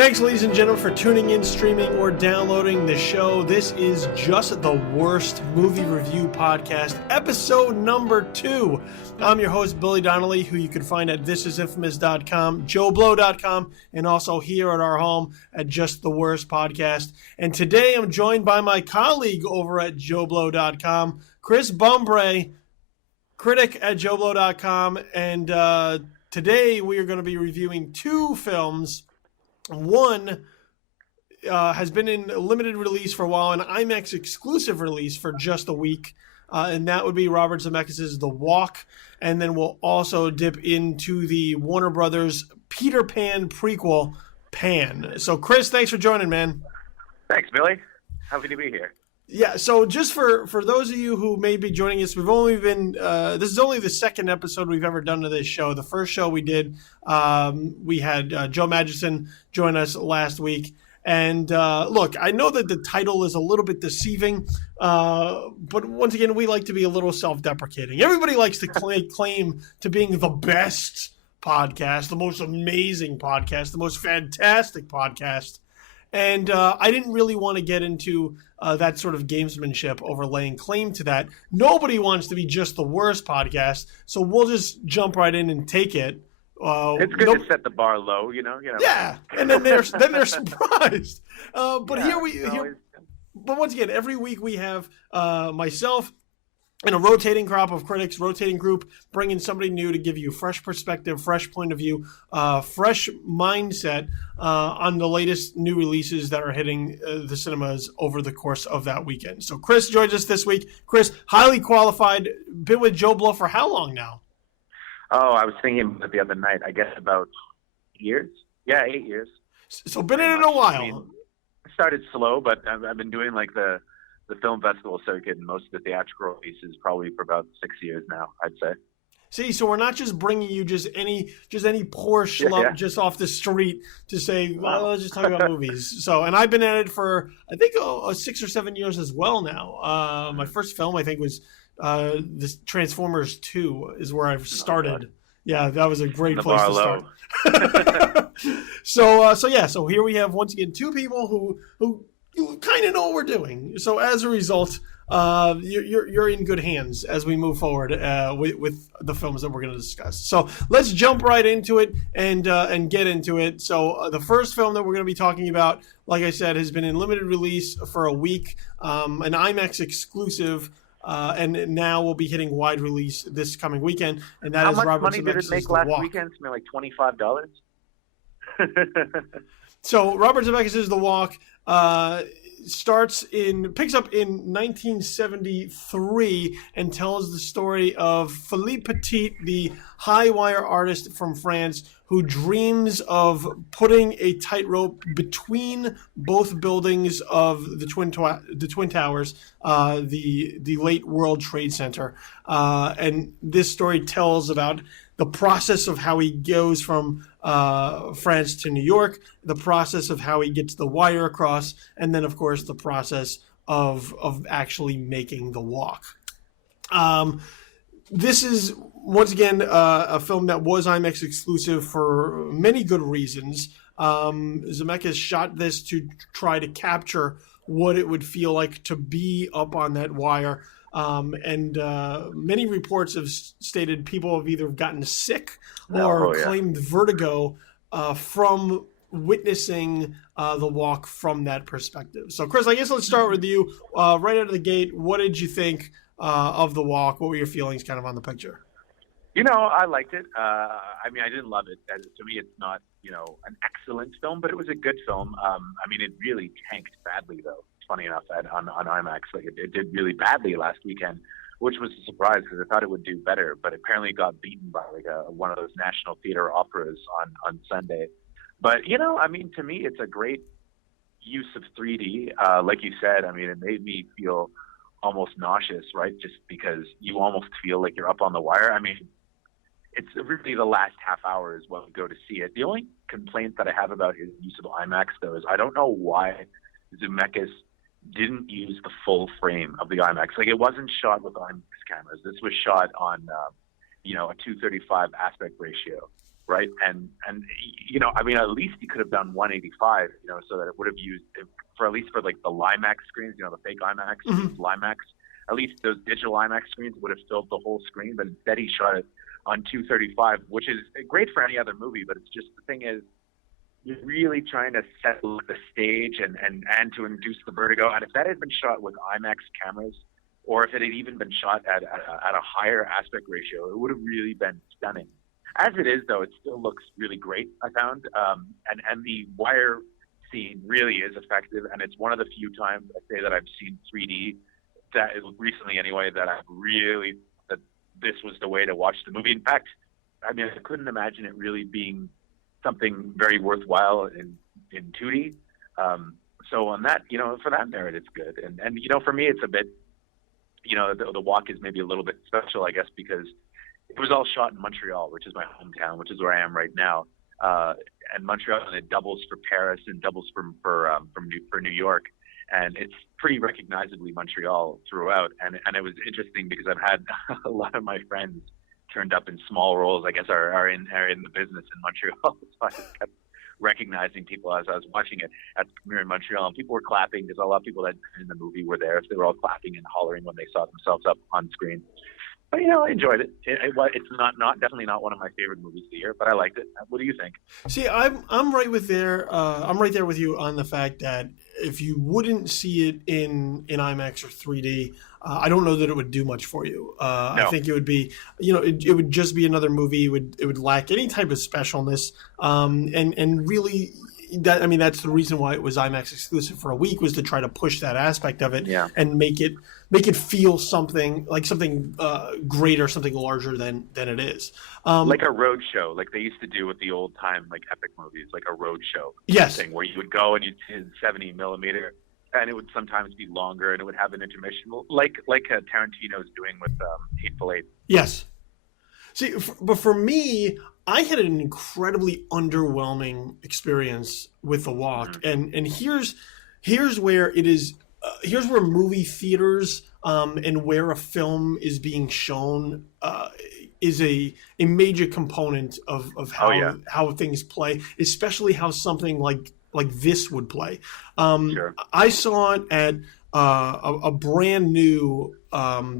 Thanks, ladies and gentlemen, for tuning in, streaming, or downloading the show. This is Just the Worst Movie Review Podcast, episode number 2. I'm your host, Billy Donnelly, who you can find at thisisinfamous.com, joeblow.com, and also here at our home at Just the Worst Podcast. And today I'm joined by my colleague over at joeblow.com, Chris Bumbray, critic at joeblow.com. And today we are going to be reviewing 2 films. One has been in limited release for a while, an IMAX exclusive release for just a week, and that would be Robert Zemeckis' The Walk. And then we'll also dip into the Warner Brothers Peter Pan prequel, Pan. So, Chris, thanks for joining, man. Thanks, Billy. Happy to be here. Yeah, so just for those of you who may be joining us, we've only been, this is only the second episode we've ever done to this show. The first show we did, we had Joe Magidson join us last week. And look, I know that the title is a little bit deceiving, but once again, we like to be a little self-deprecating. Everybody likes to claim to being the best podcast, the most amazing podcast, the most fantastic podcast. And I didn't really want to get into that sort of gamesmanship over laying claim to that. Nobody wants to be just the worst podcast, so we'll just jump right in and take it. It's good to set the bar low, you know. Yeah, and then they're surprised. But once again, every week we have myself and a rotating crop of critics, rotating group, bringing somebody new to give you fresh perspective, fresh point of view, fresh mindset on the latest new releases that are hitting the cinemas over the course of that weekend. So Chris joins us this week. Chris, highly qualified, been with Joe Blow for how long now? Oh, I was thinking about it the other night. I guess about 8 years. Yeah, 8 years. So been in it a while. I started slow, but I've been doing like the film festival circuit and most of the theatrical releases probably for about 6 years now, I'd say. See, so we're not just bringing you just any poor schlub just off the street to say, well, let's just talk about movies. So, and I've been at it for, I think, 6 or 7 years as well now. My first film, I think, was this Transformers 2 is where I've started. Yeah, that was a great place to start. So here we have, once again, 2 people who you kind of know what we're doing. So as a result, you're in good hands as we move forward with the films that we're going to discuss. So let's jump right into it and get into it. So the first film that we're going to be talking about, like I said, has been in limited release for a week, an IMAX exclusive, and now we'll be hitting wide release this coming weekend. And that is Robert Zemeckis' The Walk. How much money did it make last weekend? Something like $25. So Robert Zemeckis' The Walk picks up in 1973 and tells the story of Philippe Petit, the high wire artist from France who dreams of putting a tightrope between both buildings of the Twin Towers, the late World Trade Center. And this story tells about the process of how he goes from France to New York, the process of how he gets the wire across, and then, of course, the process of actually making the walk. This is, once again, a film that was IMAX exclusive for many good reasons. Zemeckis shot this to try to capture what it would feel like to be up on that wire. And many reports have stated people have either gotten sick or claimed vertigo from witnessing the walk from that perspective. So, Chris, I guess let's start with you. Right out of the gate, what did you think of the walk? What were your feelings kind of on the picture? You know, I liked it. I mean, I didn't love it. To me, it's not, an excellent film, but it was a good film. I mean, it really tanked badly, though. Funny enough, on IMAX, like it did really badly last weekend, which was a surprise because I thought it would do better, but apparently it got beaten by like one of those National Theater operas on Sunday. But I mean, to me, it's a great use of 3D. Like you said, I mean, it made me feel almost nauseous, right? Just because you almost feel like you're up on the wire. I mean, it's really the last half hour is when we go to see it. The only complaint that I have about his use of IMAX, though, is I don't know why Zemeckis didn't use the full frame of the IMAX. Like, it wasn't shot with IMAX cameras. This was shot on, a 235 aspect ratio, right? And I mean, at least you could have done 185, so that it would have used for at least for like the Limax screens, the fake IMAX screens, Limax. At least those digital IMAX screens would have filled the whole screen, but instead he shot it on 235, which is great for any other movie. But it's just, the thing is, you're really trying to set the stage and to induce the vertigo. And if that had been shot with IMAX cameras, or if it had even been shot at a higher aspect ratio, it would have really been stunning. As it is, though, it still looks really great, I found. And the wire scene really is effective, and it's one of the few times I say that I've seen 3D, that recently anyway, that I've really, that this was the way to watch the movie. In fact, I mean, I couldn't imagine it really being something very worthwhile in 2D. So on that, for that merit, it's good. And for me, it's a bit, the walk is maybe a little bit special, I guess, because it was all shot in Montreal, which is my hometown, which is where I am right now. And Montreal, and it doubles for Paris and doubles for New York. And it's pretty recognizably Montreal throughout. And it was interesting because I've had a lot of my friends turned up in small roles, I guess, are in the business in Montreal. So I just kept recognizing people as I was watching it at the premiere in Montreal, and people were clapping because a lot of people that in the movie were there. So they were all clapping and hollering when they saw themselves up on screen. But I enjoyed it. It's not definitely not one of my favorite movies of the year, but I liked it. What do you think? See, I'm right with there. I'm right there with you on the fact that if you wouldn't see it in IMAX or 3D, I don't know that it would do much for you. No. I think it would be, it would just be another movie. It would lack any type of specialness, and really. That's the reason why it was IMAX exclusive for a week, was to try to push that aspect of it and make it feel something greater, something larger than it is. Like a road show, like they used to do with the old time like epic movies, like a road show. Yes. Thing where you would go and you'd see 70 millimeter, and it would sometimes be longer, and it would have an intermission, like Tarantino's doing with Hateful Eight. Yes. See, but for me, I had an incredibly underwhelming experience with The Walk, and here's where it is. Here's where movie theaters and where a film is being shown is a major component of how things play, especially how something like this would play. Sure. I saw it at a brand new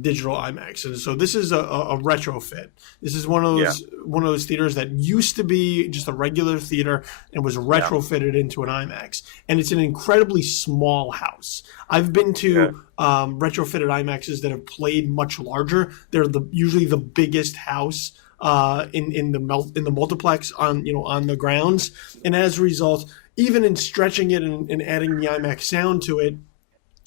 digital IMAX, and so this is a retrofit. This is one of those theaters that used to be just a regular theater and was retrofitted into an IMAX, and it's an incredibly small house. I've been to retrofitted IMAXs that have played much larger. They're usually the biggest house in the multiplex on the grounds, and as a result, even in stretching it and adding the IMAX sound to it,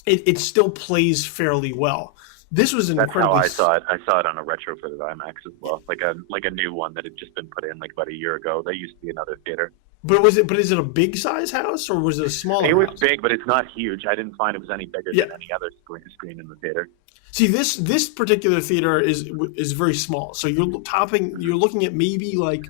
it still plays fairly well. This was That's how I saw it. I saw it on a retrofitted IMAX as well, like a new one that had just been put in like about a year ago. There used to be another theater. But is it a big size house, or was it a smaller house? It was big, but it's not huge. I didn't find it was any bigger than any other screen in the theater. See, this particular theater is very small. So you're looking at maybe like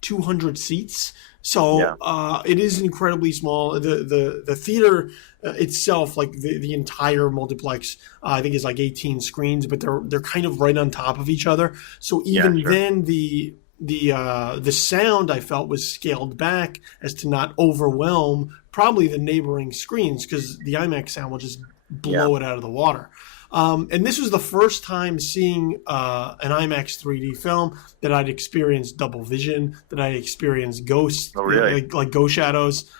200 seats. So it is incredibly small. The theater itself, like the entire multiplex, I think is like 18 screens, but they're kind of right on top of each other. So even then, the sound I felt was scaled back as to not overwhelm probably the neighboring screens, because the IMAX sound will just blow it out of the water. And this was the first time seeing an IMAX 3D film that I'd experienced double vision, that I experienced ghosts, like ghost shadows.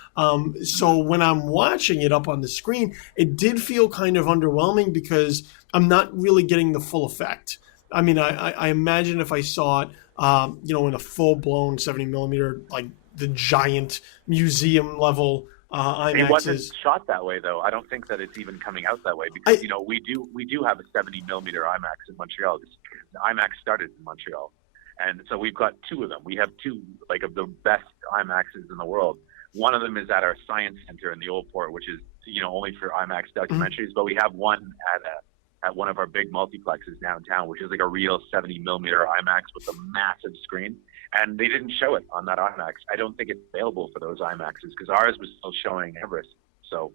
So when I'm watching it up on the screen, it did feel kind of underwhelming because I'm not really getting the full effect. I mean, I imagine if I saw it, in a full-blown 70 millimeter, like the giant museum level IMAX. It wasn't shot that way, though. I don't think that it's even coming out that way, because we do have a 70 millimeter IMAX in Montreal. IMAX started in Montreal, and so we've got two of them. We have two of the best IMAXs in the world. One of them is at our Science Center in the Old Port, which is only for IMAX documentaries. But we have one at one of our big multiplexes downtown, which is like a real 70 millimeter IMAX with a massive screen. And they didn't show it on that IMAX. I don't think it's available for those IMAXs because ours was still showing Everest. So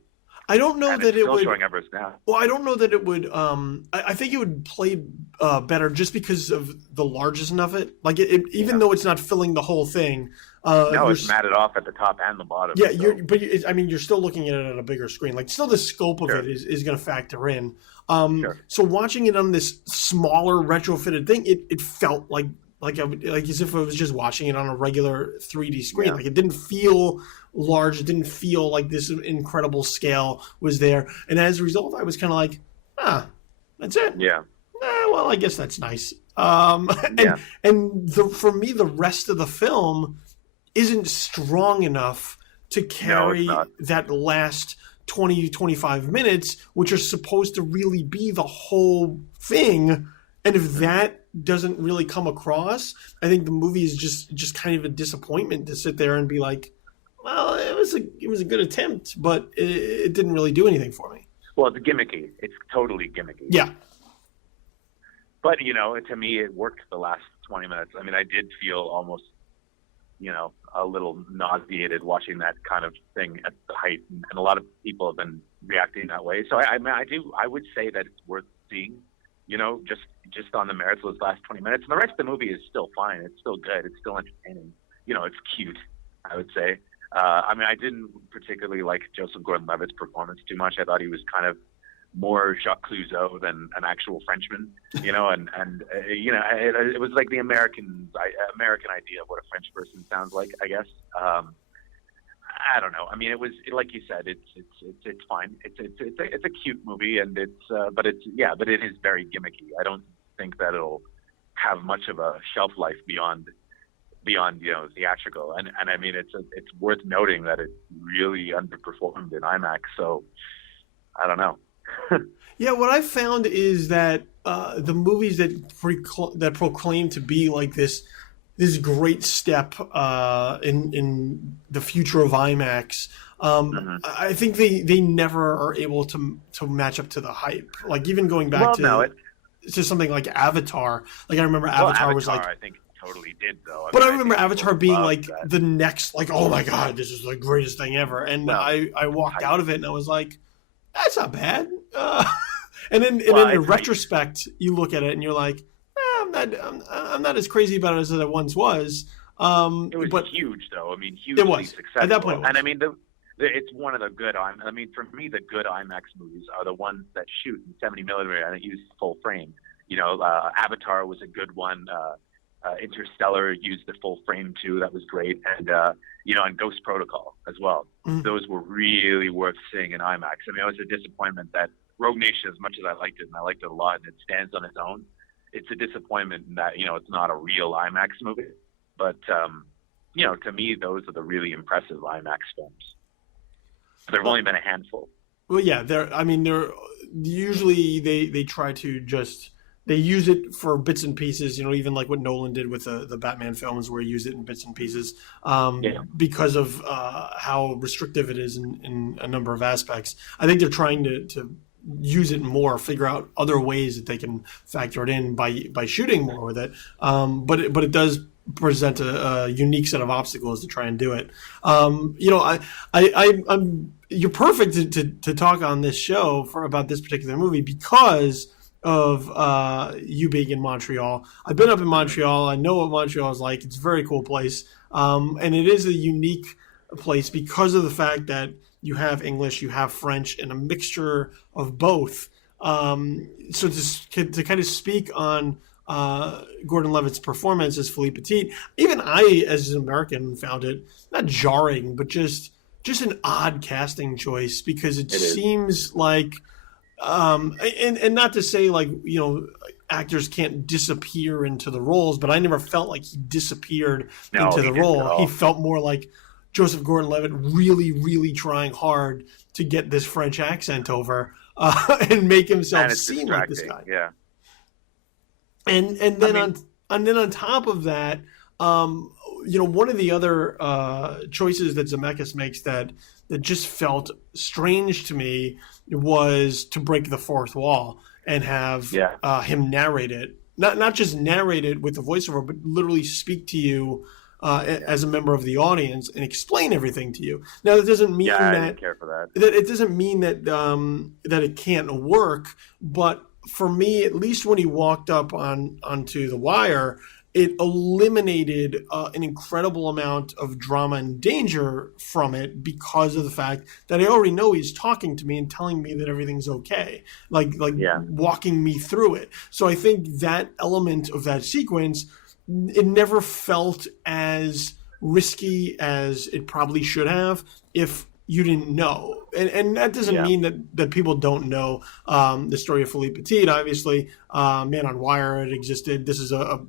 I don't know and that it's it still would. showing Everest now. Well, I don't know that it would. I think it would play better just because of the largeness of it. Like even though it's not filling the whole thing. No, it's matted off at the top and the bottom. Yeah, so. I mean, you're still looking at it at a bigger screen. Like, still, the scope of it is going to factor in. So watching it on this smaller retrofitted thing, it felt like as if I was just watching it on a regular 3D screen. Yeah. Like, it didn't feel large. It didn't feel like this incredible scale was there. And as a result, I was kind of like, that's it. Yeah. Well, I guess that's nice. And for me, the rest of the film isn't strong enough to carry that last 20, 25 minutes, which are supposed to really be the whole thing. And if that doesn't really come across, I think the movie is just kind of a disappointment to sit there and be like, well, it was a good attempt, but it didn't really do anything for me. Well, it's gimmicky. It's totally gimmicky. Yeah. But, to me, it worked the last 20 minutes. I mean, I did feel almost, a little nauseated watching that kind of thing at the height. And a lot of people have been reacting that way. So, I would say that it's worth seeing, just on the merits of those last 20 minutes. And the rest of the movie is still fine. It's still good. It's still entertaining. It's cute, I would say. I didn't particularly like Joseph Gordon-Levitt's performance too much. I thought he was kind of more Jacques Clouseau than an actual Frenchman, it was like the American idea of what a French person sounds like, I guess. I don't know. I mean, it was like you said, it's fine. It's a cute movie, and but it is very gimmicky. I don't think that it'll have much of a shelf life beyond theatrical. And I mean, it's worth noting that it really underperformed in IMAX. So I don't know. Yeah, what I found is that the movies that proclaim to be like this great step in the future of IMAX, I think they never are able to match up to the hype. Like, even going back to something like Avatar. Like, I remember Avatar was like, I think totally did though. I remember Avatar being like the next, like, oh my god, this is the greatest thing ever. And I walked out of it and I was like, that's not bad. And then in retrospect, you look at it and you're like, I'm not as crazy about it as I once was. It was huge, though. I mean, hugely successful. At that point, it was. And I mean, it's one of the good. I mean, for me, the good IMAX movies are the ones that shoot in 70 millimeter and use full frame. Avatar was a good one. Interstellar used the full frame too. That was great. And and Ghost Protocol as well. Mm-hmm. Those were really worth seeing in IMAX. I mean, it was a disappointment that Rogue Nation, as much as I liked it, and I liked it a lot, and it stands on its own, it's a disappointment in that, it's not a real IMAX movie. But, to me, those are the really impressive IMAX films. There have only been a handful. Well, yeah, they're usually they try to just, they use it for bits and pieces, even like what Nolan did with the Batman films, where he used it in bits and pieces, because of how restrictive it is in a number of aspects. I think they're trying to use it more, figure out other ways that they can factor it in by shooting more with it. But it does present a unique set of obstacles to try and do it. You're perfect to talk on this show about this particular movie because of you being in Montreal. I've been up in Montreal. I know what Montreal is like. It's a very cool place. And it is a unique place because of the fact that you have English, you have French, and a mixture of both. So to kind of speak on Gordon-Levitt's performance as Philippe Petit, even I, as an American, found it not jarring, but just an odd casting choice, because it seems like, and not to say like, actors can't disappear into the roles, but I never felt like he disappeared into the role. He felt more like Joseph Gordon-Levitt really, really trying hard to get this French accent over and make himself seem like this guy. Yeah. And then on top of that, one of the other choices that Zemeckis makes that just felt strange to me was to break the fourth wall and have him narrate it. Not just narrate it with the voiceover, but literally speak to you as a member of the audience and explain everything to you. Now, that doesn't mean I that didn't care for that. that it doesn't mean that that it can't work, but for me, at least when he walked up onto the wire, it eliminated an incredible amount of drama and danger from it because of the fact that I already know he's talking to me and telling me that everything's okay, like walking me through it. So I think that element of that sequence, it never felt as risky as it probably should have if you didn't know. And that doesn't mean that people don't know the story of Philippe Petit. Obviously, Man on Wire, it existed. This is a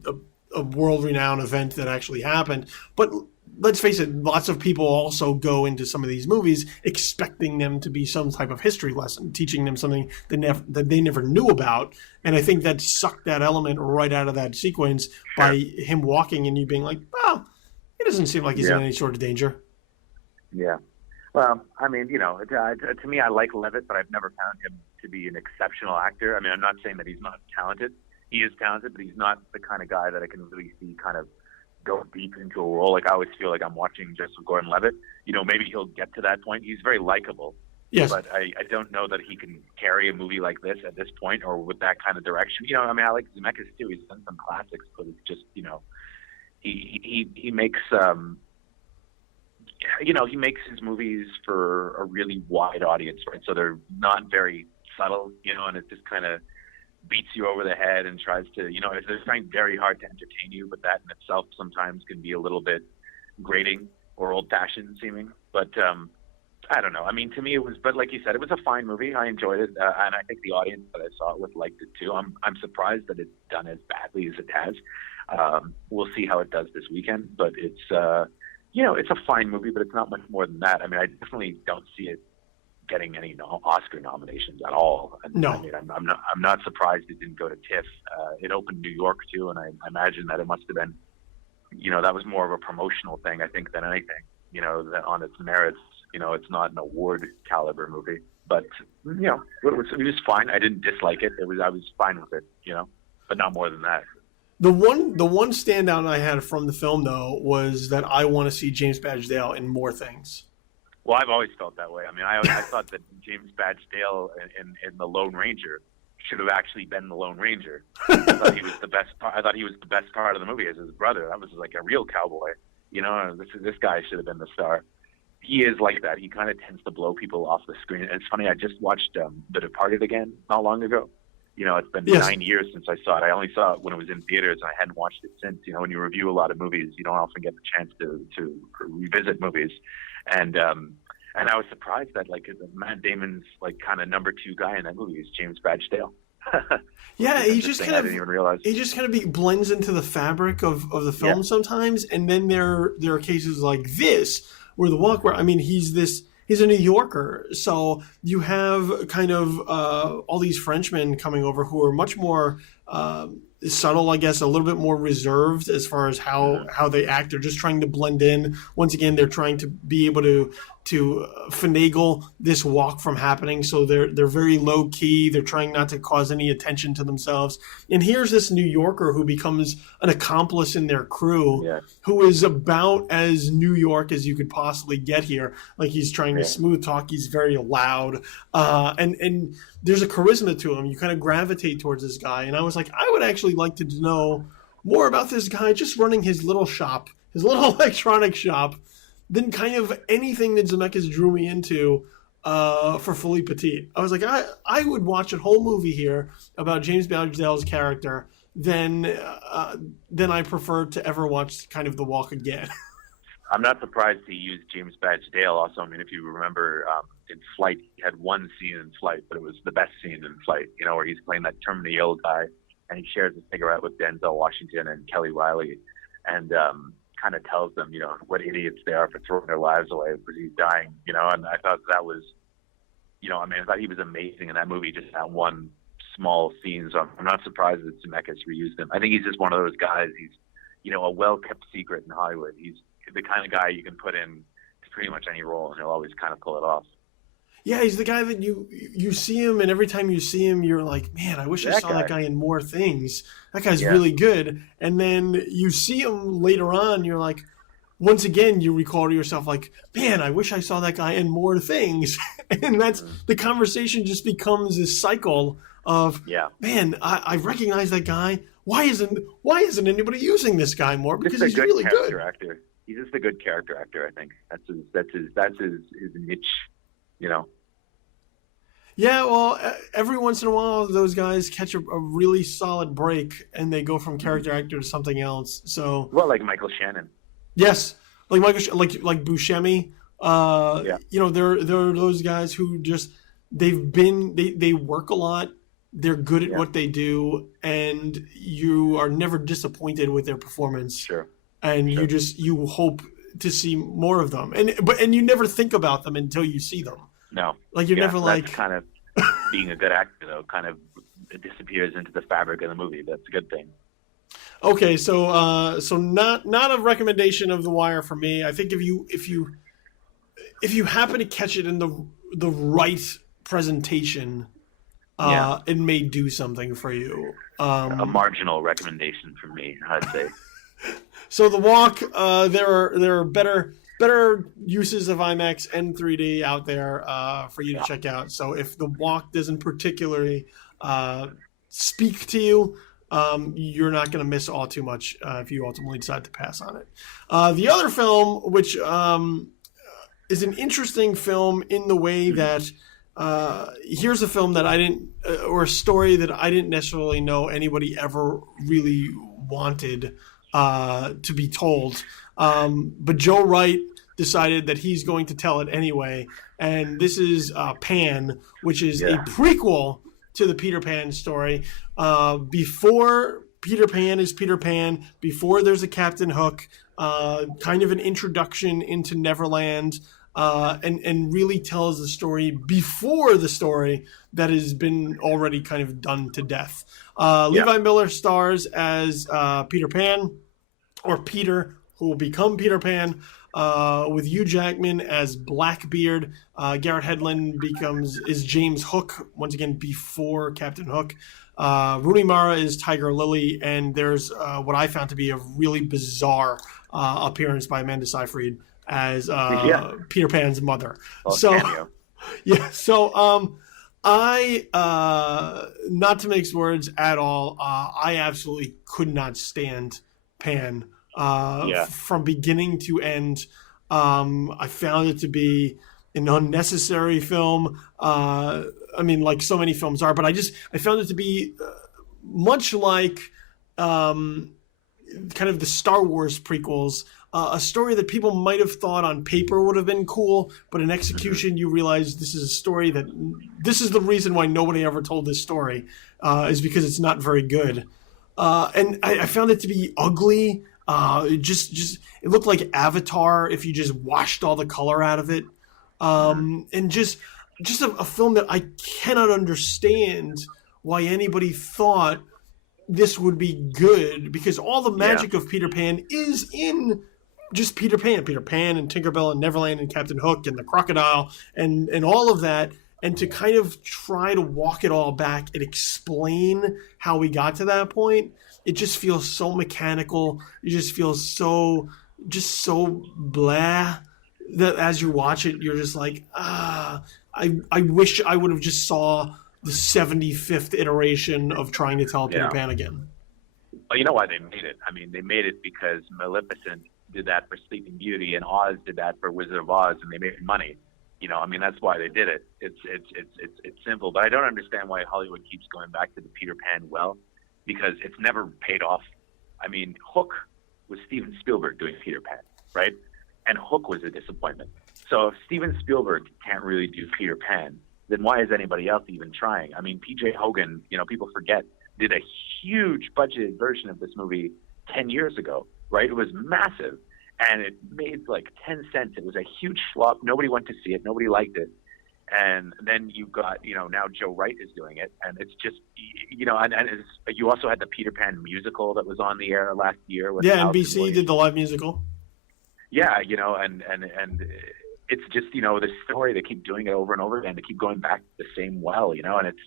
world-renowned event that actually happened. But let's face it, lots of people also go into some of these movies expecting them to be some type of history lesson, teaching them something that they never knew about. And I think that sucked that element right out of that sequence by him walking and you being like, well, it doesn't seem like he's in any sort of danger. Yeah. Well, I mean, to me, I like Levitt, but I've never found him to be an exceptional actor. I mean, I'm not saying that he's not talented. He is talented, but he's not the kind of guy that I can really see kind of go deep into a role. Like, I always feel like I'm watching Joseph Gordon-Levitt. Maybe he'll get to that point. He's very likable. Yes. But I don't know that he can carry a movie like this at this point or with that kind of direction. I mean, I like Zemeckis too. He's done some classics, but it's just, he makes he makes his movies for a really wide audience, right? So they're not very subtle, and it just kind of beats you over the head and tries to, they're trying very hard to entertain you, but that in itself sometimes can be a little bit grating or old-fashioned seeming. But I don't know. I mean, to me, but like you said, it was a fine movie. I enjoyed it, and I think the audience that I saw it with liked it too. I'm surprised that it's done as badly as it has. We'll see how it does this weekend, but it's it's a fine movie, but it's not much more than that. I mean, I definitely don't see it getting any Oscar nominations at all. No. I mean, I'm not surprised it didn't go to TIFF. It opened New York too, and I imagine that it must have been, that was more of a promotional thing, I think, than anything. That on its merits, it's not an award caliber movie, but it was fine. I didn't dislike it. I was fine with it, but not more than that. The one standout I had from the film, though, was that I want to see James Badge Dale in more things. Well, I've always felt that way. I mean, I thought that James Badge Dale in The Lone Ranger should have actually been the Lone Ranger. I thought he was the best part. I thought he was the best part of the movie as his brother. That was like a real cowboy. This guy should have been the star. He is like that. He kind of tends to blow people off the screen. And it's funny. I just watched The Departed again not long ago. It's been 9 years since I saw it. I only saw it when it was in theaters, and I hadn't watched it since. When you review a lot of movies, you don't often get the chance to revisit movies. And I was surprised that Matt Damon's kind of number 2 guy in that movie is James Badge Dale. Yeah, he just kind I didn't even realize. He just kind of blends into the fabric of the film sometimes, and then there are cases like this where he's a New Yorker, so you have kind of all these Frenchmen coming over who are much more subtle, I guess, a little bit more reserved as far as how they act. They're just trying to blend in. Once again, they're trying to be able to finagle this walk from happening. So they're very low key. They're trying not to cause any attention to themselves. And here's this New Yorker who becomes an accomplice in their crew, who is about as New York as you could possibly get here. Like, he's trying to smooth talk. He's very loud. And there's a charisma to him. You kind of gravitate towards this guy. And I was like, I would actually like to know more about this guy just running his little shop, his little electronic shop, than kind of anything that Zemeckis drew me into for Philippe Petit. I was like, I would watch a whole movie here about James Badge Dale's character than I prefer to ever watch kind of The Walk again. I'm not surprised he used James Badge Dale also. I mean, if you remember in Flight, he had one scene in Flight, but it was the best scene in Flight, where he's playing that terminally ill guy, and he shares a cigarette with Denzel Washington and Kelly Riley, and kind of tells them, what idiots they are for throwing their lives away because he's dying, and I thought that was, I thought he was amazing in that movie, just that one small scene. So I'm not surprised that Zemeckis reused him. I think he's just one of those guys. He's, a well-kept secret in Hollywood. He's the kind of guy you can put in to pretty much any role, and he'll always kind of pull it off. Yeah, he's the guy that you see him, and every time you see him, you're like, man, I wish I saw that guy in more things. That guy's really good. And then you see him later on, you're like, once again, you recall to yourself like, man, I wish I saw that guy in more things. And that's the conversation just becomes this cycle of, man, I recognize that guy. Why isn't anybody using this guy more? Because he's really good. Actor. He's just a good character actor, I think. That's his niche, you know. Yeah, well, every once in a while, those guys catch a really solid break, and they go from character actor to something else. So, well, like Michael Shannon. Yes, like Buscemi. You know, there are those guys who just they work a lot. They're good at what they do, and you are never disappointed with their performance. Sure. And you hope to see more of them, and you never think about them until you see them. No, like you're never like kind of being a good actor though. Kind of disappears into the fabric of the movie. That's a good thing. Okay, so not a recommendation of The Wire for me. I think if you happen to catch it in the right presentation, it may do something for you. A marginal recommendation from me, I'd say. So The Walk, there are better uses of IMAX and 3D out there for you to check out. So if The Walk doesn't particularly speak to you, you're not going to miss all too much if you ultimately decide to pass on it. The other film, which is an interesting film in the way that here's a film that I didn't, or a story that I didn't necessarily know anybody ever really wanted to be told. But Joe Wright decided that he's going to tell it anyway. And this is Pan, which is a prequel to the Peter Pan story. Before Peter Pan is Peter Pan, before there's a Captain Hook, kind of an introduction into Neverland, and really tells the story before the story that has been already kind of done to death. Levi Miller stars as Peter Pan, or Peter, who will become Peter Pan, with Hugh Jackman as Blackbeard. Garrett Hedlund is James Hook, once again before Captain Hook. Rooney Mara is Tiger Lily, and there's what I found to be a really bizarre appearance by Amanda Seyfried as Peter Pan's mother. Cameo. I not to mix words at all, I absolutely could not stand Pan from beginning to end. I found it to be an unnecessary film. I mean, like so many films are, but I found it to be much like kind of the Star Wars prequels, a story that people might have thought on paper would have been cool, but in execution you realize this is a story this is the reason why nobody ever told this story, is because it's not very good. And I found it to be ugly. It looked like Avatar if you just washed all the color out of it. And just a film that I cannot understand why anybody thought this would be good, because all the magic of Peter Pan is in just Peter Pan and Tinkerbell and Neverland and Captain Hook and the crocodile and all of that. And to kind of try to walk it all back and explain how we got to that point, it just feels so mechanical. It just feels so blah, that as you watch it, you're just like, I wish I would have just saw the 75th iteration of trying to tell Peter Pan again. Well, you know why they made it? I mean, they made it because Maleficent did that for Sleeping Beauty and Oz did that for Wizard of Oz, and they made money. You know, I mean, that's why they did it. It's simple, but I don't understand why Hollywood keeps going back to the Peter Pan well, because it's never paid off. I mean, Hook was Steven Spielberg doing Peter Pan, right? And Hook was a disappointment. So if Steven Spielberg can't really do Peter Pan, then why is anybody else even trying? I mean, P.J. Hogan, you know, people forget, did a huge budgeted version of this movie 10 years ago, right? It was massive, and it made like 10 cents. It was a huge flop. Nobody went to see it. Nobody liked it. And then you've got, you know, now Joe Wright is doing it, and it's just, you know, and you also had the Peter Pan musical that was on the air last year. With NBC did the live musical. Yeah, you know, and it's just, you know, the story, they keep doing it over and over again. They keep going back to the same well, you know, and it's,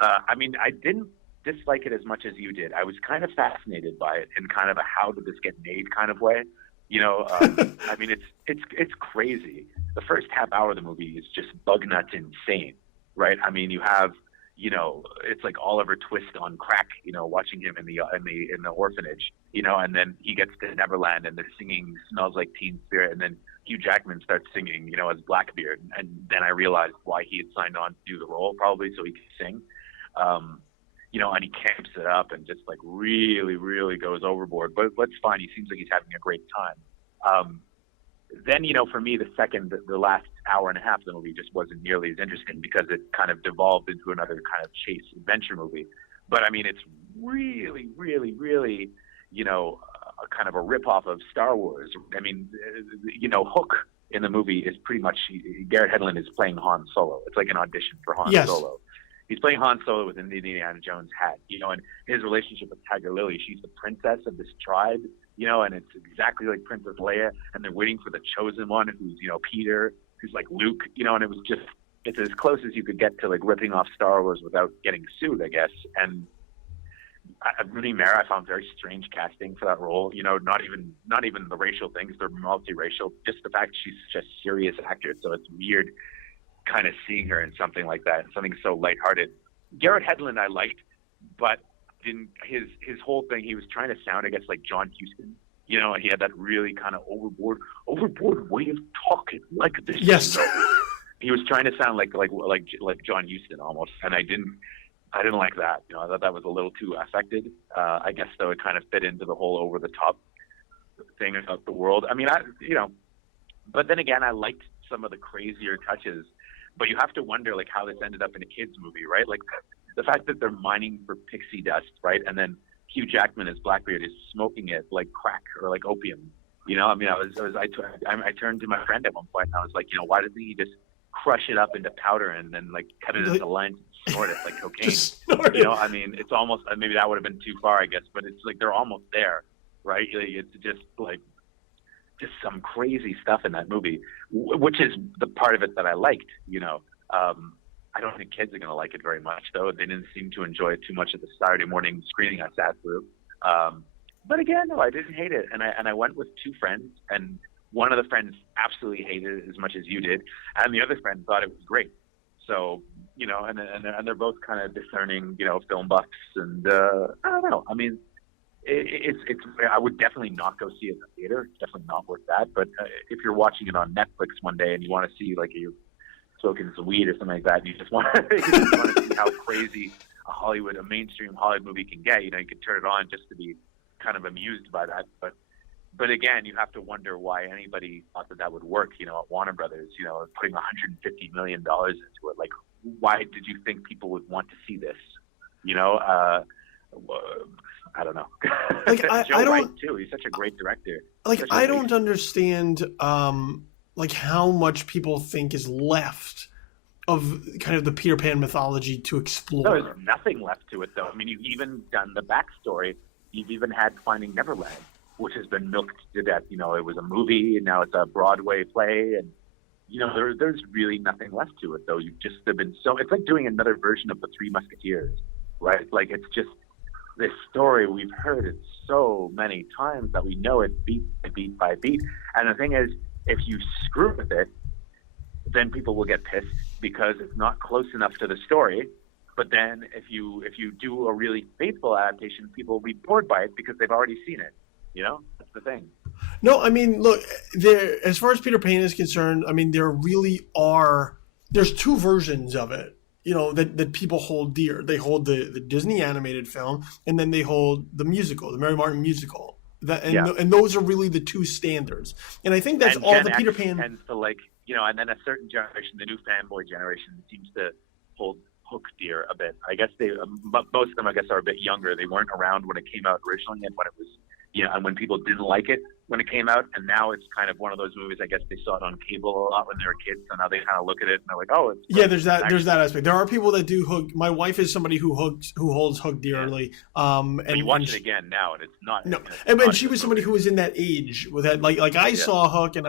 I mean, I didn't dislike it as much as you did. I was kind of fascinated by it in kind of a how did this get made kind of way. I mean, it's crazy. The first half hour of the movie is just bug nuts insane, right? I mean, you have, it's like Oliver Twist on crack, watching him in the orphanage, and then he gets to Neverland and they're singing "Smells Like Teen Spirit," and then Hugh Jackman starts singing, as Blackbeard, and then I realized why he had signed on to do the role, probably so he could sing. And he camps it up and just like really, really goes overboard. But it's fine. He seems like he's having a great time. Then, for me, the last hour and a half of the movie just wasn't nearly as interesting because it kind of devolved into another kind of chase adventure movie. But I mean, it's really, really, really, kind of a ripoff of Star Wars. I mean, Hook in the movie is pretty much Garrett Hedlund is playing Han Solo. It's like an audition for Han Solo. He's playing Han Solo with an Indiana Jones hat, and his relationship with Tiger Lily, she's the princess of this tribe, and it's exactly like Princess Leia, and they're waiting for the chosen one, who's, Peter, who's like Luke, and it was just, it's as close as you could get to like ripping off Star Wars without getting sued, I guess. And Rooney Mara, I found very strange casting for that role, not even the racial things, they're multiracial, just the fact she's such a serious actor, so it's weird kind of seeing her in something like that, something so lighthearted. Garrett Hedlund I liked, but his whole thing, he was trying to sound, I guess, like John Huston, and he had that really kind of overboard way of talking like this. Yes. He was trying to sound like John Huston almost, and I didn't like that. I thought that was a little too affected. I guess though it kind of fit into the whole over the top thing about the world. I mean, but then again, I liked some of the crazier touches. But you have to wonder, like, how this ended up in a kids' movie, right? Like, the fact that they're mining for pixie dust, right? And then Hugh Jackman as Blackbeard is smoking it like crack or like opium. I mean, I turned to my friend at one point and I was like, why doesn't he just crush it up into powder and then like cut it into lines and snort it like cocaine? I mean, it's almost, maybe that would have been too far, I guess, but it's like they're almost there, right? It's just like, just some crazy stuff in that movie, which is the part of it that I liked, I don't think kids are going to like it very much, though. They didn't seem to enjoy it too much at the Saturday morning screening I sat through. But again, no, I didn't hate it. And I went with two friends, and one of the friends absolutely hated it as much as you did, and the other friend thought it was great. So, and they're both kind of discerning, film buffs, and I don't know. I mean, it's I would definitely not go see it in the theater. It's definitely not worth that. But if you're watching it on Netflix one day and you want to see like you're smoking some weed or something like that, and you just want to see how crazy a mainstream Hollywood movie can get, you can turn it on just to be kind of amused by that. But again, you have to wonder why anybody thought that would work. At Warner Brothers, putting $150 million into it. Like, why did you think people would want to see this? I don't know. Like, I don't. Wright too. He's such a great director. Like, I don't understand. Like how much people think is left of kind of the Peter Pan mythology to explore. No, there's nothing left to it, though. I mean, you've even done the backstory. You've even had Finding Neverland, which has been milked to death. It was a movie, and now it's a Broadway play, and there's really nothing left to it, though. You've just been so. It's like doing another version of the Three Musketeers, right? Like, it's just this story we've heard it so many times that we know it beat by beat by beat. And the thing is, if you screw with it, then people will get pissed because it's not close enough to the story. But then if you do a really faithful adaptation, people will be bored by it because they've already seen it. That's the thing. No, I mean, look, as far as Peter Pan is concerned, I mean, there's two versions of it, that people hold dear. They hold the Disney animated film, and then they hold the musical, the Mary Martin musical. And those are really the two standards. And I think that's all Gen the Peter Pan tends to like, and then a certain generation, the new fanboy generation, seems to hold Hook dear a bit. I guess most of them, I guess, are a bit younger. They weren't around when it came out originally, and when it was, and when people didn't like it when it came out. And now it's kind of one of those movies. I guess they saw it on cable a lot when they were kids, so now they kind of look at it and they're like, oh, it's there's that aspect. There are people that do Hook. My wife is somebody who holds Hook dearly. And you watch it again now, and it's not. No, and she was somebody who was in that age with that. Like I saw Hook, and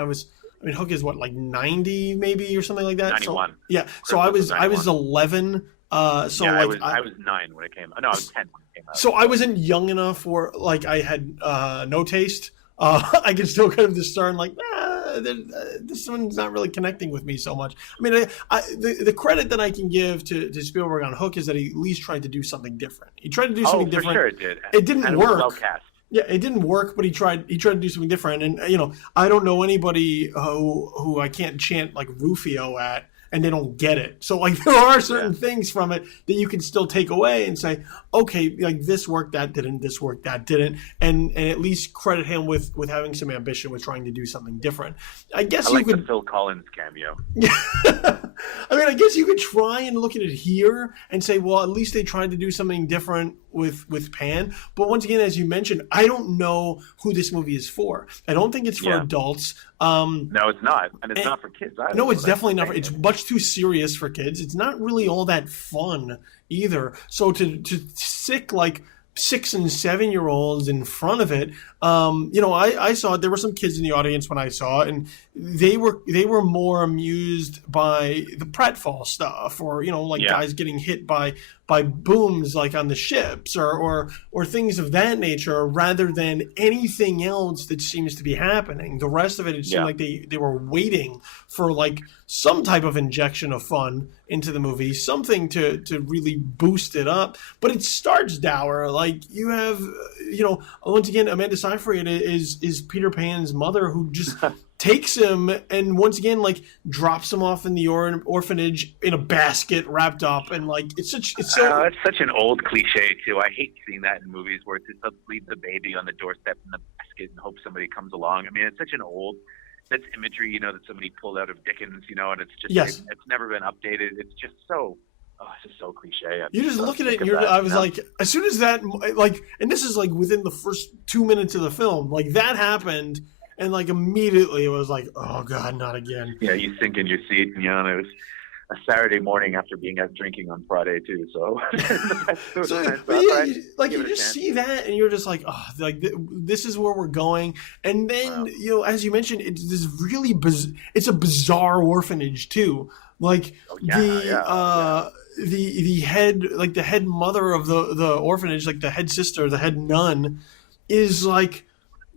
Hook is what, like 90 maybe or something like that. 91. So, so I was 11. I was 9 when it came out. No, I was 10 when it came out. So I wasn't young enough, or like I had no taste I can still kind of discern like, this one's not really connecting with me so much. I mean, the credit that I can give to Spielberg on Hook is that he at least tried to do something different. He tried to do something different. For sure it did. It didn't and work. It was well cast. Yeah, it didn't work, but he tried to do something different. And I don't know anybody who I can't chant like Rufio at, and they don't get it. So like there are certain things from it that you can still take away and say, okay, like this worked, that didn't, this worked, that didn't, and at least credit him with having some ambition, with trying to do something different. I guess I like the Phil Collins cameo. I mean, I guess you could try and look at it here and say, well, at least they tried to do something different with Pan. But once again, as you mentioned, I don't know who this movie is for. I don't think it's for adults. No, it's not. And it's not for kids either. No, it's definitely not. It's much too serious for kids. It's not really all that fun either. So to stick like 6 and 7 year olds in front of it, I saw it. There were some kids in the audience when I saw it, and they were more amused by the pratfall stuff, or guys getting hit by booms like on the ships, or things of that nature, rather than anything else that seems to be happening. The rest of it seemed like they were waiting for like some type of injection of fun into the movie, something to really boost it up. But it starts dour. Like you have, once again, Amanda Seyfried is Peter Pan's mother, who just takes him and once again like drops him off in the orphanage in a basket wrapped up, and like it's such an old cliche too. I hate seeing that in movies where it's just leave the baby on the doorstep in the basket and hope somebody comes along. I mean, it's such an old that's imagery that somebody pulled out of Dickens, and it's just it's never been updated. It's just so it's just so cliche. You just look at it and I was like, as soon as that, like, and this is like within the first 2 minutes of the film, like that happened, and like immediately it was like, oh God, not again. Yeah, you sink in your seat, and it was a Saturday morning after being out drinking on Friday too. So, you just see that, and you're just like, oh, like this is where we're going. And then as you mentioned, it's this really it's a bizarre orphanage too. Like the head, like the head mother of the orphanage, like the head sister, the head nun, is like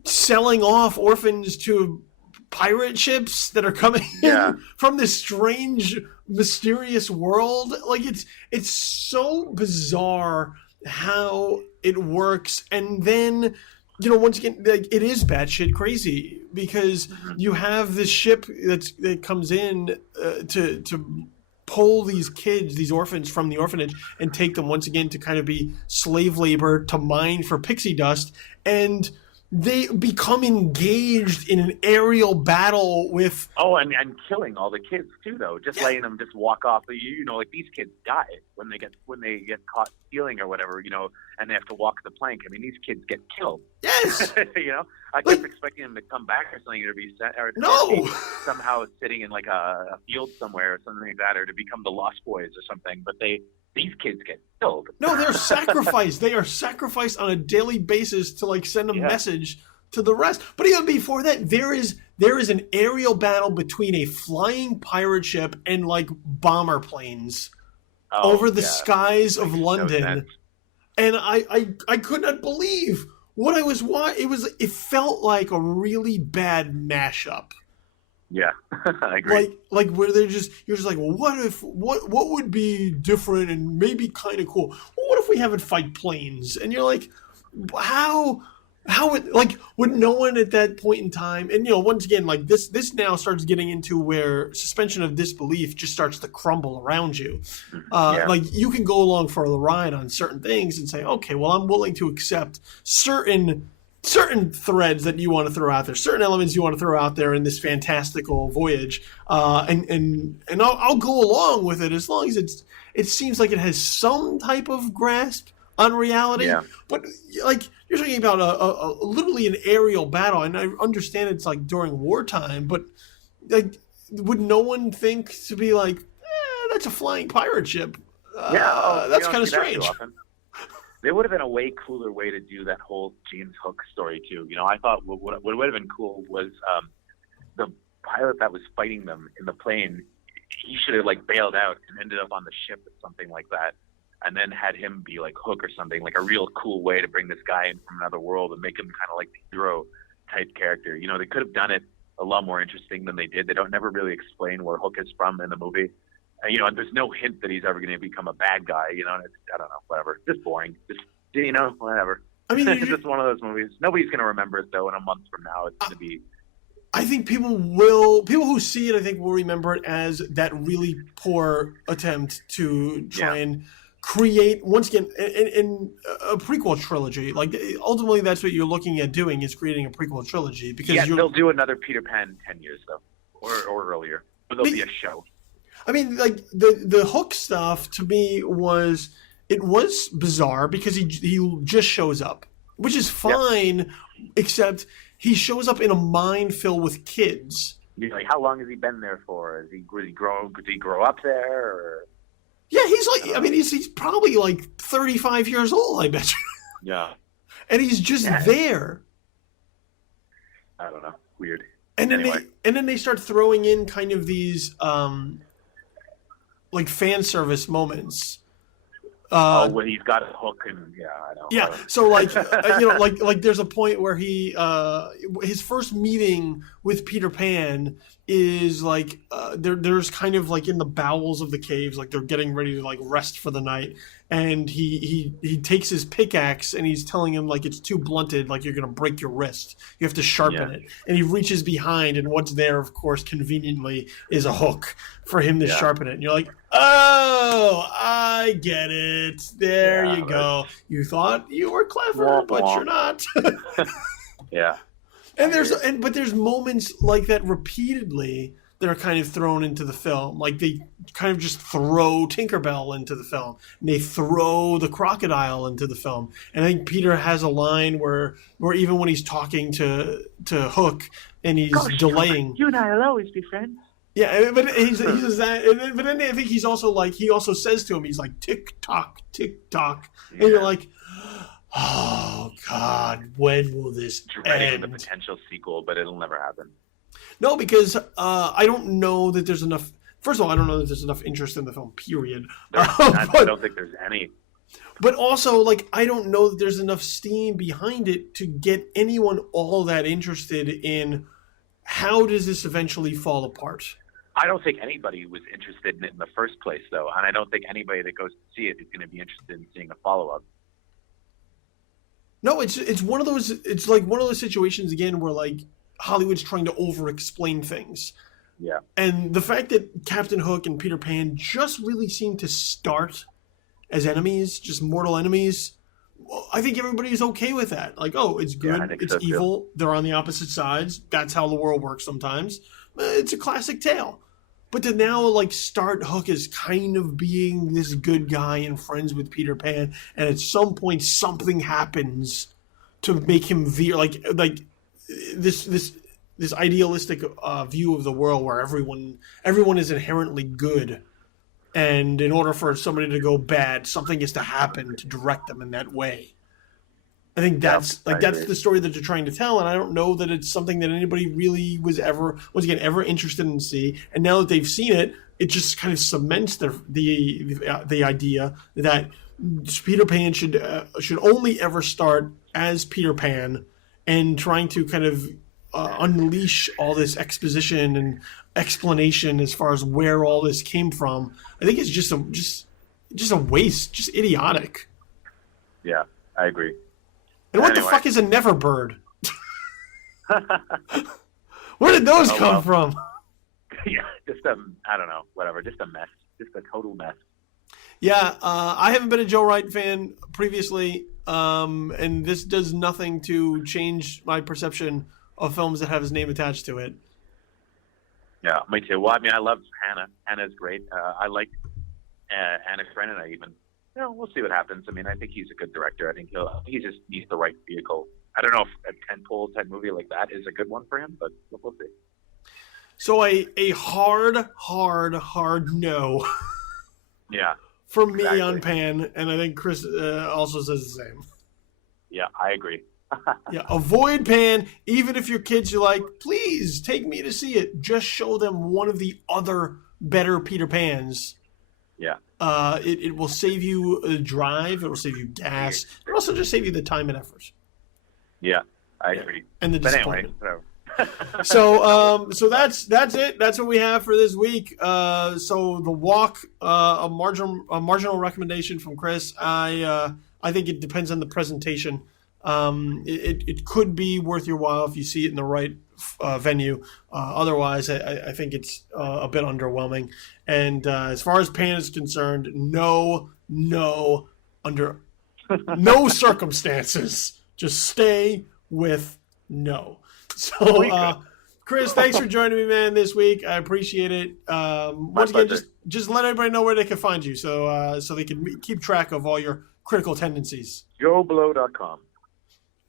selling off orphans to pirate ships that are coming in from this strange, mysterious world. Like it's so bizarre how it works. And then once again, like, it is batshit crazy, because you have this ship that comes in to pull these kids, these orphans, from the orphanage and take them once again to kind of be slave labor to mine for pixie dust. And they become engaged in an aerial battle with and killing all the kids too, though. Just letting them just walk off. Like these kids die when they get caught stealing or whatever, and they have to walk the plank. I mean, these kids get killed. Yes. I kept expecting them to come back or something, or to be somehow sitting in like a field somewhere or something like that, or to become the Lost Boys or something. But these kids get killed. No, they're sacrificed. They are sacrificed on a daily basis to like send a message to the rest. But even before that, there is an aerial battle between a flying pirate ship and like bomber planes over the skies of London. And I could not believe what I was watching. It felt like a really bad mashup. Yeah, I agree. Like where you're just like, well, what would be different and maybe kind of cool? Well, what if we have it fight planes? And you're like, how would no one at that point in time? And once again, like this now starts getting into where suspension of disbelief just starts to crumble around you. Like you can go along for the ride on certain things and say, okay, well, I'm willing to accept certain threads that you want to throw out there, certain elements you want to throw out there in this fantastical voyage, and I'll go along with it as long as it seems like it has some type of grasp on reality. Yeah. But like you're talking about a literally an aerial battle, and I understand it's like during wartime, but like would no one think to be like, that's a flying pirate ship? That's kind of strange. There would have been a way cooler way to do that whole James Hook story too. I thought what would have been cool was the pilot that was fighting them in the plane. He should have like bailed out and ended up on the ship or something like that, and then had him be like Hook or something, like a real cool way to bring this guy in from another world and make him kind of like the hero type character. You know, they could have done it a lot more interesting than they did. They don't never really explain where Hook is from in the movie. You know, and there's no hint that he's ever going to become a bad guy. You know, and it's, I don't know, whatever. Just boring. Just, you know, whatever. I mean, it's just one of those movies. Nobody's going to remember it though. In a month from now, it's going to be. I think people who see it, I think will remember it as that really poor attempt to try and create, once again, in a prequel trilogy. Like, ultimately, that's what you're looking at doing, is creating a prequel trilogy. Because they'll do another Peter Pan in 10 years, though, or earlier. Or there'll be a show. I mean, like, the Hook stuff, to me, was bizarre, because he just shows up, which is fine, except he shows up in a mine filled with kids. You're like, how long has he been there for? Did he grow up there? Or? Yeah, he's like, I mean, he's probably like 35 years old, I bet you. Yeah. And he's just there. I don't know. Weird. And then they start throwing in kind of these like fan service moments. When he's got a hook and I know. Yeah, so like you know, like there's a point where he his first meeting with Peter Pan is like there's kind of like in the bowels of the caves, like they're getting ready to like rest for the night, and he takes his pickaxe and he's telling him like it's too blunted, like you're gonna break your wrist, you have to sharpen it, and he reaches behind, and what's there, of course, conveniently, is a hook for him to sharpen it, and you're like, oh, I get it, there you go, you thought you were clever, but you're not. Yeah. And there's moments like that repeatedly that are kind of thrown into the film. Like they kind of just throw Tinkerbell into the film, and they throw the crocodile into the film. And I think Peter has a line where even when he's talking to Hook and he's delaying, you and I will always be friends. Yeah, but he says that. But then I think he's also like, he also says to him, he's like, tick tock, and you're like, oh God, when will this end? The potential sequel, but it'll never happen. No, because I don't know that there's enough. First of all, I don't know that there's enough interest in the film. Period. I don't think there's any. But also, like, I don't know that there's enough steam behind it to get anyone all that interested in how does this eventually fall apart. I don't think anybody was interested in it in the first place, though, and I don't think anybody that goes to see it is going to be interested in seeing a follow-up. No, it's one of those. It's like one of those situations again where like Hollywood's trying to over-explain things. Yeah. And the fact that Captain Hook and Peter Pan just really seem to start as enemies, just mortal enemies, well, I think everybody's okay with that. Like, oh, it's good, it's evil, too. They're on the opposite sides. That's how the world works sometimes. It's a classic tale. But to now, like, start Hook as kind of being this good guy and friends with Peter Pan, and at some point something happens to make him veer, like this idealistic view of the world where everyone is inherently good, and in order for somebody to go bad, something has to happen to direct them in that way. I think that's the story that they're trying to tell, and I don't know that it's something that anybody really was ever interested in see. And now that they've seen it, it just kind of cements the idea that Peter Pan should only ever start as Peter Pan, and trying to kind of unleash all this exposition and explanation as far as where all this came from. I think it's just a waste, just idiotic. Yeah, I agree. And what the fuck is a Neverbird? Where did those come from? Yeah, I don't know, whatever, just a mess, just a total mess. Yeah, I haven't been a Joe Wright fan previously, and this does nothing to change my perception of films that have his name attached to it. Yeah, me too. Well, I mean, I love Hannah. Hannah's great. I like Anna Karenina even. You know, we'll see what happens. I mean, I think he's a good director. I think he just needs the right vehicle. I don't know if a tentpole type movie like that is a good one for him, but we'll see. So a hard no. Yeah. For me on Pan, and I think Chris also says the same. Yeah, I agree. Yeah, avoid Pan, even if your kids are like, please take me to see it. Just show them one of the other better Peter Pans. Yeah. It will save you a drive. It will save you gas. It will also just save you the time and effort. Yeah, I agree. And the but anyway, disappointment. whatever. So that's it. That's what we have for this week. So The Walk, a marginal recommendation from Chris. I think it depends on the presentation. It could be worth your while if you see it in the right venue. Otherwise, I think it's a bit underwhelming. And as far as Pan is concerned, under no circumstances, just stay with no. So, Chris, thanks for joining me, man, this week. I appreciate it. Once again, just let everybody know where they can find you, so they can keep track of all your critical tendencies. JoeBlow.com.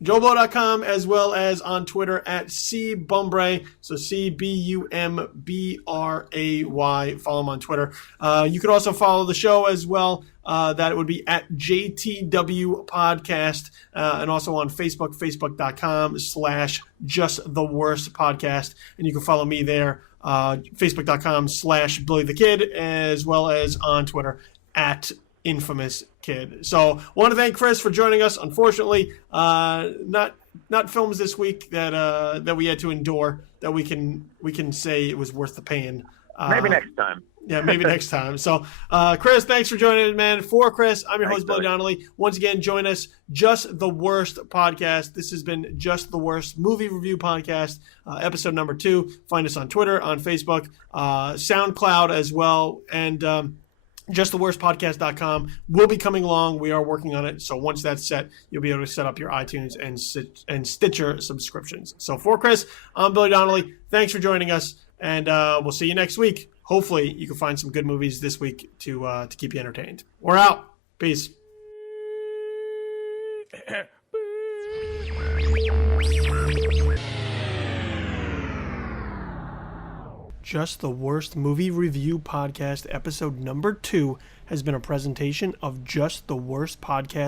JoeBlow.com, as well as on Twitter at CBumbray. So CBumbray. Follow him on Twitter. You could also follow the show as well. That would be at JTW Podcast, and also on Facebook, facebook.com/JustTheWorstPodcast. And you can follow me there, facebook.com/BillyTheKid, as well as on Twitter at Infamous Kid. So want to thank Chris for joining us. Unfortunately, not films this week that we had to endure that we can say it was worth the pain. Maybe next time. Yeah, maybe next time. So, Chris, thanks for joining us, man. For Chris, I'm your host, Billy Donnelly. Once again, join us, Just the Worst Podcast. This has been Just the Worst Movie Review Podcast, episode number 2. Find us on Twitter, on Facebook, SoundCloud as well, and JustTheWorstPodcast.com will be coming along. We are working on it. So once that's set, you'll be able to set up your iTunes and Stitcher subscriptions. So for Chris, I'm Billy Donnelly. Thanks for joining us, and we'll see you next week. Hopefully you can find some good movies this week to keep you entertained. We're out. Peace. Just the Worst Movie Review Podcast, episode number 2, has been a presentation of Just the Worst Podcast